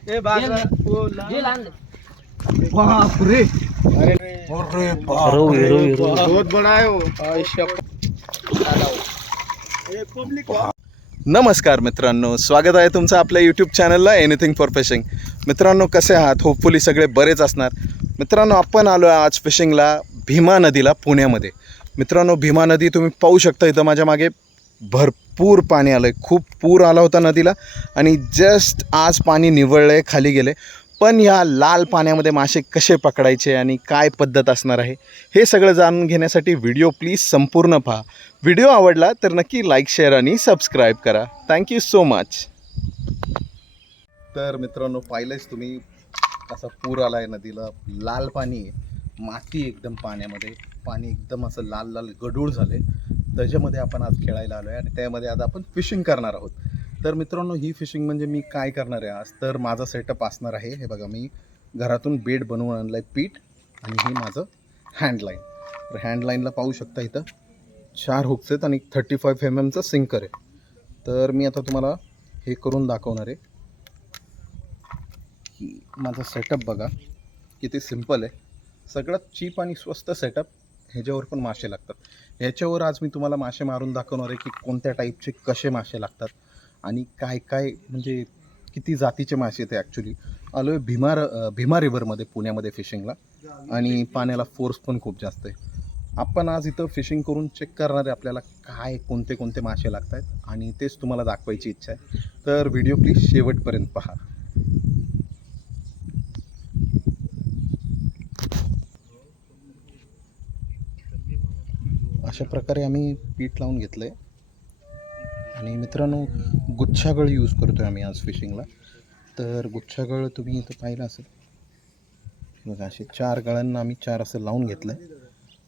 बापरे, बहुत बड़ा है वो। नमस्कार मित्रांनो, स्वागत आहे तुमचं आपल्या यूट्यूब चॅनलला एनिथिंग फॉर फिशिंग. मित्रांनो, कसे आहात? होपफुली सगळे बरेच असणार. मित्रांनो, आपण आलो आहे आज फिशिंगला भीमा नदीला पुण्यामध्ये. मित्रांनो, भीमा नदी तुम्ही पाहू शकता. इथं माझ्या मागे भरपूर पाणी आलं आहे, खूप पूर आला होता नदीला आणि जस्ट आज पाणी निवळलं आहे, खाली गेले. पण या लाल पाण्यामध्ये मासे कसे पकडायचे आणि काय पद्धत असणार आहे हे सगळं जाणून घेण्यासाठी व्हिडिओ प्लीज संपूर्ण पहा. व्हिडिओ आवडला तर नक्की लाईक, शेअर आणि सबस्क्राईब करा. Thank you so much. तर मित्रांनो, पाहिलंच तुम्ही असा पूर आला आहे नदीला, लाल पाणी आहे, माती एकदम पाण्यामध्ये, पाणी एकदम असं लाल लाल गढूळ झाले. त्याच्यामध्ये आपण आज खेळायला आलो आहे आणि त्यामध्ये आज आपण फिशिंग करणार आहोत. तर मित्रांनो, ही फिशिंग म्हणजे मी काय करणार आहे आज, तर माझा सेटअप असणार आहे. हे बघा, मी घरातून बेड बनवून आणलं आहे, पीठ, आणि ही माझं हँडलाईन. तर हँडलाईनला पाहू शकता इथं 4 हुक्स आहेत आणि 35 mm सिंकर आहे. तर मी आता तुम्हाला हे करून दाखवणार आहे की माझा सेटअप बघा किती सिम्पल आहे. सगळ्यात चीप आणि स्वस्त सेटअप, ह्याच्यावर पण मासे लागतात. ह्याच्यावर आज मी तुम्हाला मासे मारून दाखवणार आहे की कोणत्या टाईपचे कसे मासे लागतात आणि काय काय, म्हणजे किती जातीचे मासे ते. ॲक्च्युली आलो आहे भीमा रिव्हरमध्ये पुण्यामध्ये फिशिंगला, आणि पाण्याला फोर्स पण खूप जास्त आहे. आपण आज इथं फिशिंग करून चेक करणार आहे आपल्याला काय कोणते कोणते मासे लागत आहेत आणि तेच तुम्हाला दाखवायची इच्छा आहे. तर व्हिडिओ प्लीज शेवटपर्यंत पहा. अशा प्रकारे आम्ही पीठ लावून घेतलं आहे आणि मित्रांनो, गुच्छागळ यूज करतो आहे आम्ही आज फिशिंगला. तर गुच्छागळ तुम्ही इथं पाहिलं असेल बघा, असे 4 गळ्यांना आम्ही 4 असं लावून घेतलं आहे.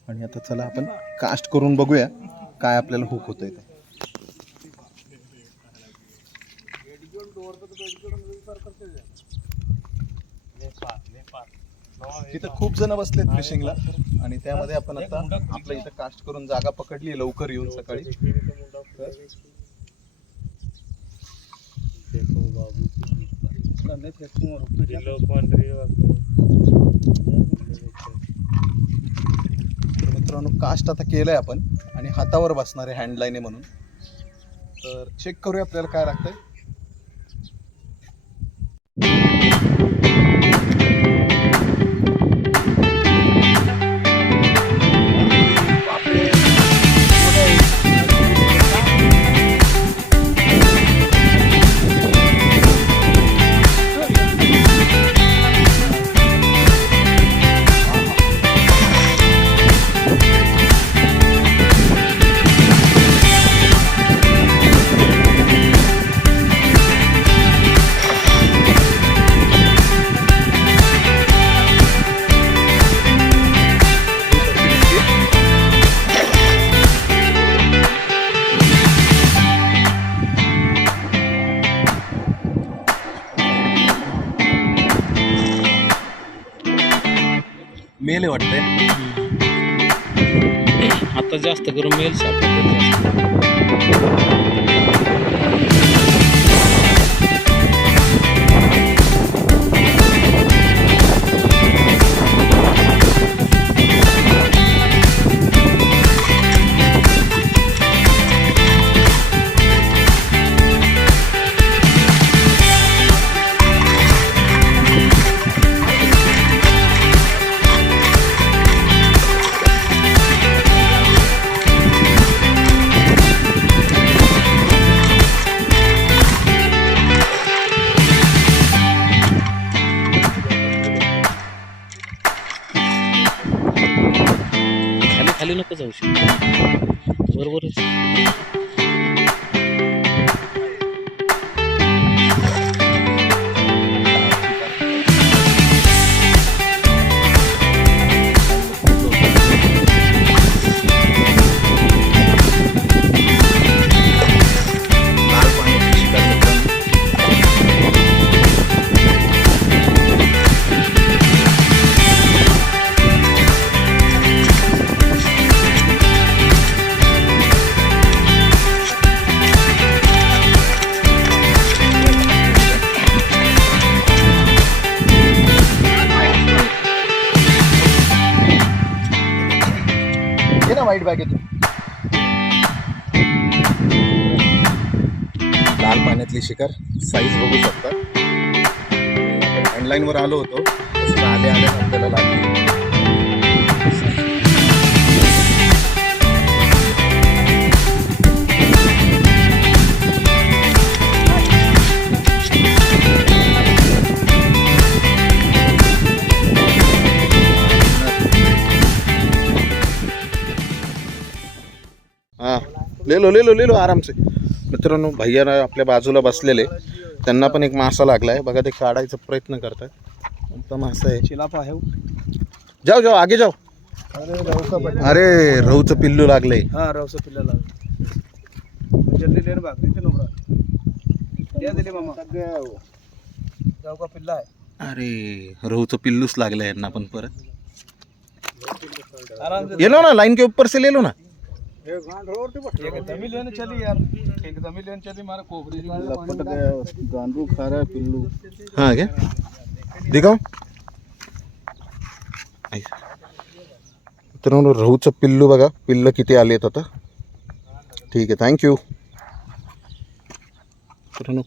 आणि आता चला आपण कास्ट करून बघूया काय आपल्याला हुक होतं इथं. इथं खूप जण बसलेत फिशिंगला आणि त्यामध्ये आपण आता आपल्या इथं कास्ट करून जागा पकडली लवकर येऊन सकाळी. तर मित्रांनो, कास्ट आता केलंय आपण आणि हातावर बसणार आहे हँडलाईन म्हणून. तर चेक करूया आपल्याला काय लागतंय. मेल वाटतंय आता जास्त करून मेल सापडतात. खाली नको जाऊ शकतो, बरोबरच. साईड बॅगेतून. लाल पाण्यातली शिकार साईज बघू शकता. ऑनलाईनवर आलो होतो, तसं आले आपल्याला लागली. हां, ले लो आराम से. मित्रांनो, भैया आपल्या बाजूला बसलेले, त्यांना पण एक मासा लागलाय बघा. ते काढायचा प्रयत्न करतात. कोणता मासा आहे? चिलापा है. जाओ जाओ आगे जाओ. अरे रहूचं पिल्लू लागलंय. हाँ रवसा पिल्ला लाग जल्दी लेने भाग रही थी नोबरा. ये दिले मामा जाऊ का पिल्ला है. अरे रहूचं पिल्लूच लागलंय यांना पण परत. आराम से ये लो ना, लाइन के ऊपर से ले लो ना. एक दमी लेने चली यार. एक दमी लेने चली मारा कोबरी लपट गया. गांडू खा रहा है पिल्लू. हाँ क्या दिखाओ. मित्रांनो, रहूचं पिल्लू बघा. पिल्लं किती आलेत आता. ठीक आहे, थँक्यू. मित्रांनो,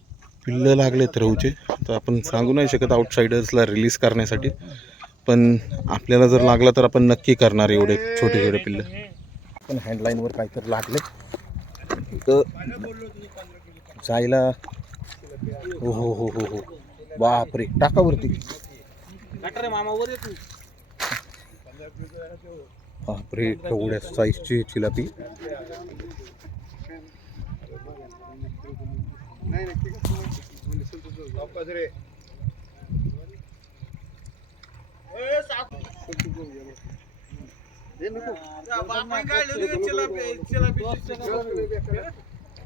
पिल्लं लागलेत रहूचे. तर आपण सांगू नाही शकत आउटसाइडर्सला रिलीज करण्यासाठी, पण आपल्याला जर लागला तर आपण नक्की करणार एवढे छोटे छोटे पिल्लं. पण हँडलाईनवर काहीतरी लागले तर जायला. हो हो हो हो हो, बापरे, टाकावरती. बापरे, केवढ्या साईजची चिलापी.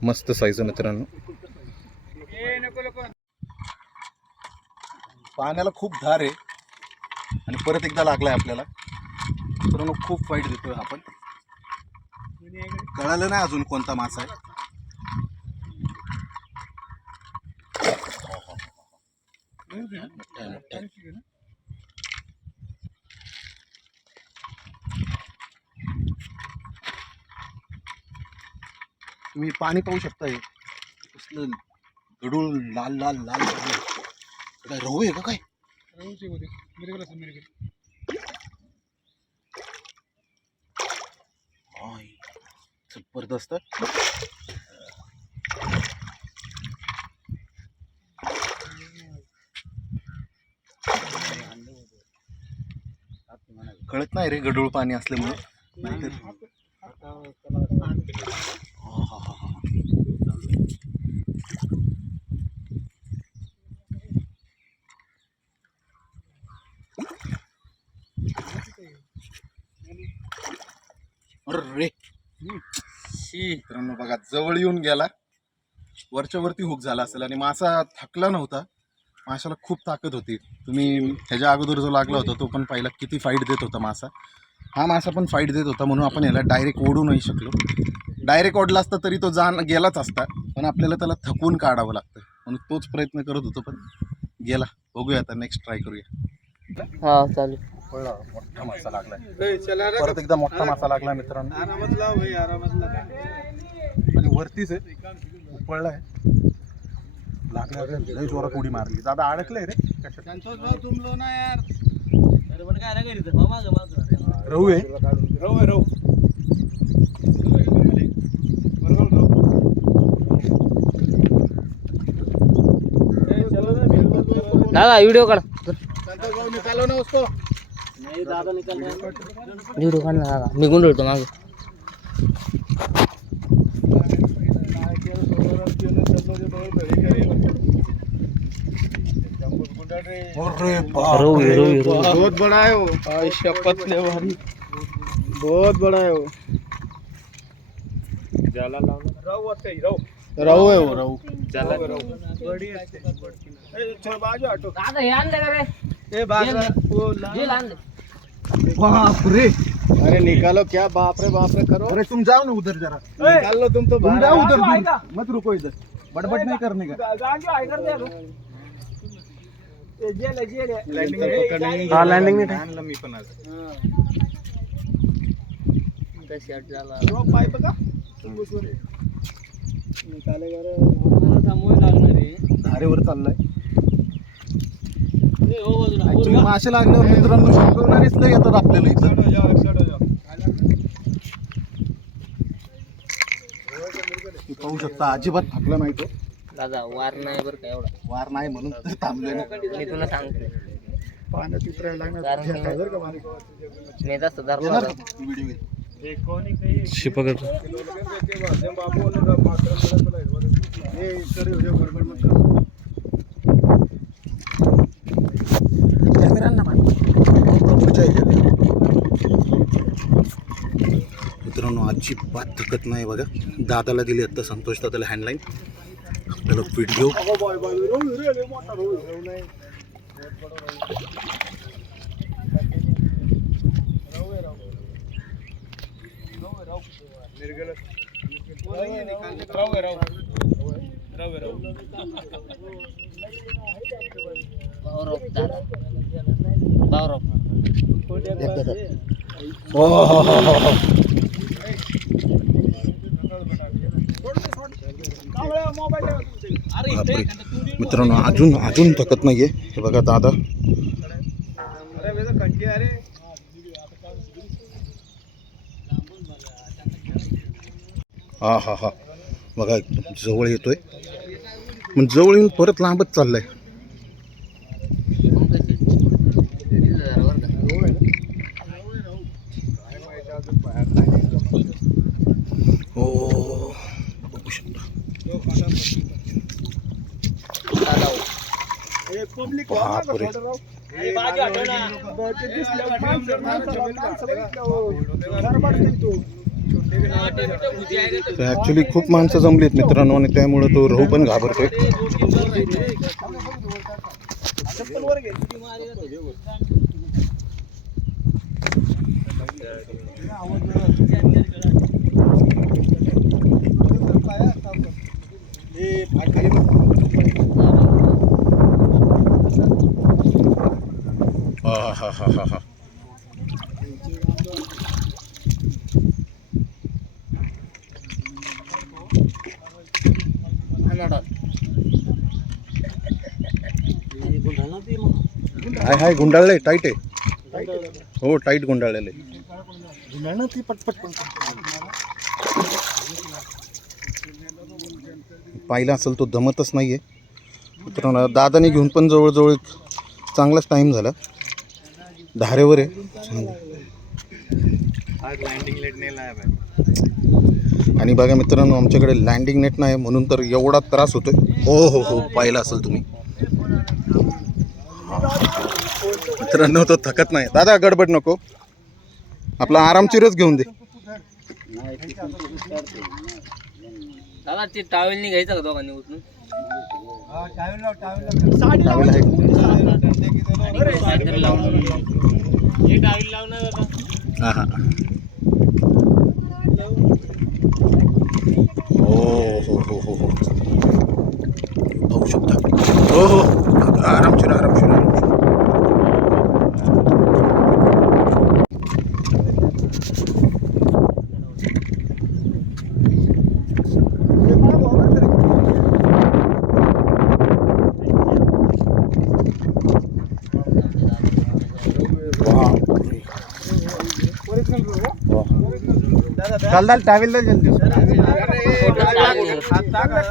मस्त साईज मित्रांनो. पाण्याला खूप धार आहे आणि परत एकदा लागलाय आपल्याला. मित्रांनो, खूप फाईट देतोय आपण. कळालं नाही अजून कोणता मासा आहे. तुम्ही पाणी पाहू शकता. कसलं गडूळ लाल लाल लाल. काय रहू आहे का काय? जबरदस्त. कळत नाही रे गडूळ पाणी असल्यामुळे. अरे मित्रांनो बघा, जवळ येऊन गेला. वरच्या वरती हुक झाला असेल आणि मासा थकला नव्हता. माशाला खूप ताकद होती. तुम्ही ह्याच्या अगोदर जो लागला होता तो पण पाहिला, किती फाईट देत होता मासा. हा मासा पण फाईट देत होता, म्हणून आपण याला डायरेक्ट ओढू नाही शकलो. डायरेक्ट ओढला असता तरी तो गेलाच असता, पण आपल्याला त्याला थकवून काढावं लागतं, म्हणून तोच प्रयत्न करत होतो, पण गेला. बघूया आता, नेक्स्ट ट्राय करूया. हा चालेल. मोठा मासा लागलाय, परत एकदा मोठा मासा लागला मित्रांनो. आरामात लाव भाई, आरामात लाव. आणि वरतीच आहे, उपळलाय. लागला रे, लय जोरात उडी मारली. दादा अडकलंय रे. संतोष भाऊ तुम लो ना यार. रहू आहे. रहू आहे, रहू. दादा व्हिडिओ काढ. संतोष भाऊ निकालो ना उसको. नहीं दादा निकाल व्हिडिओ काढ ना दादा, मी गुंडळतो मागे. बहुत बड़ा है वो. शपथ ले भारी, बहुत बड़ा है वो. जाला लावला. रहू है वो, रहू. जाला बड़ी असते. ए चल बाजू हटो. दादा हे आणले का रे? ए बाज वो जेल आणले. बाप रे. अरे निकालो, क्या बाप रे करो. अरे तुम जाओ ना उधर जरा. निकाल लो तुम तो. तुम जाओ उधर, बाहर. मत रुको इधर. बड़बड़ नहीं करने का. लँडिंग हा लँडिंग नाही. आणलं मी पण आज. एकदा शर्ट झाला पाय बघा निकाले लागणार आहे धारेवर चाललाय. ऍक्च्युली मासे लागल्यावर मित्रांनो शिकवणारेच लय येतात आपल्याला इथं. हे पाहू शकता अजिबात थांबला नाही तो. दादा वार नाही बरं का एवढा वार नाही म्हणून तर थांबलोय ना. मी तुला सांगतो पाण्यात उतरायला लागणार कारण की मी तसं येणार धरला का? व्हिडिओ घे. शिपकड मित्रांनो अजिबात थकत नाही बघा. दादाला दिली आता संतोष दादाला हँडलाईन. आपल्याला व्हिडिओ मित्रांनो अजून थकत नाहीये. हे बघा दादा हा बघा जवळ येतोय पण जवळ येऊन परत लांबच चाललाय. हो बघू शकता. बापरे. ऍक्च्युली खूप माणसं जमलीत मित्रांनो आणि त्यामुळे तो रहू पण घाबरतोय. हा हाय गुंडाळलंय. टाईट आहे. हो टाईट गुंडाळलेलं आहे. ती पटपट पाहिला असेल तो दमतच नाहीये मित्रांनो. दादाने घेऊन पण जवळजवळ चांगलाच टाइम झाला. धारेवर आहे आणि बघा मित्रांनो आमच्याकडे लँडिंग नेट नाही म्हणून तर एवढा त्रास होतोय. हो पाहिला असेल तुम्ही. मित्रांनो तो थकत नाही. दादा गडबड नको. आपला आरामशीरच घेऊन दे. दादा ते टावेल नाही घ्यायचं का दोघांनी उठून हा हो पाहू शकता. हो आरामशीर.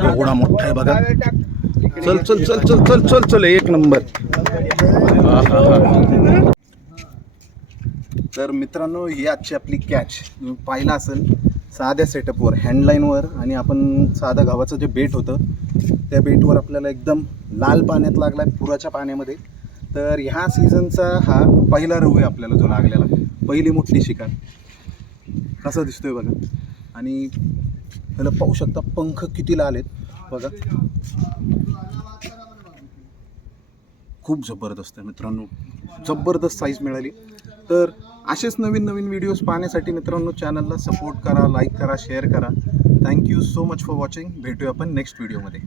एवढा मोठा आहे बघा. चल एक नंबर. तर मित्रांनो ही आजची आपली कॅच तुम्ही पाहिला असेल. साध्या सेटअपवर हँडलाईनवर आणि आपण साधा गावाचं जे बेट होतं त्या बेटवर आपल्याला एकदम लाल पाण्यात लागला आहे पुराच्या पाण्यामध्ये. तर ह्या सीझनचा हा पहिला रहू आहे आपल्याला जो लागलेला. पहिली मोठी शिकार. कसा दिसतोय बघा. आणि त्याला पाहू शकता पंख किती लाल आहेत बघा. खूप जबरदस्त आहे मित्रांनो. जबरदस्त साईज मिळाली. तर असेच नवीन व्हिडिओज पाहण्यासाठी मित्रांनो चॅनलला सपोर्ट करा, लाईक करा, शेअर करा. Thank you so much for watching. भेटूया आपण नेक्स्ट व्हिडिओमध्ये.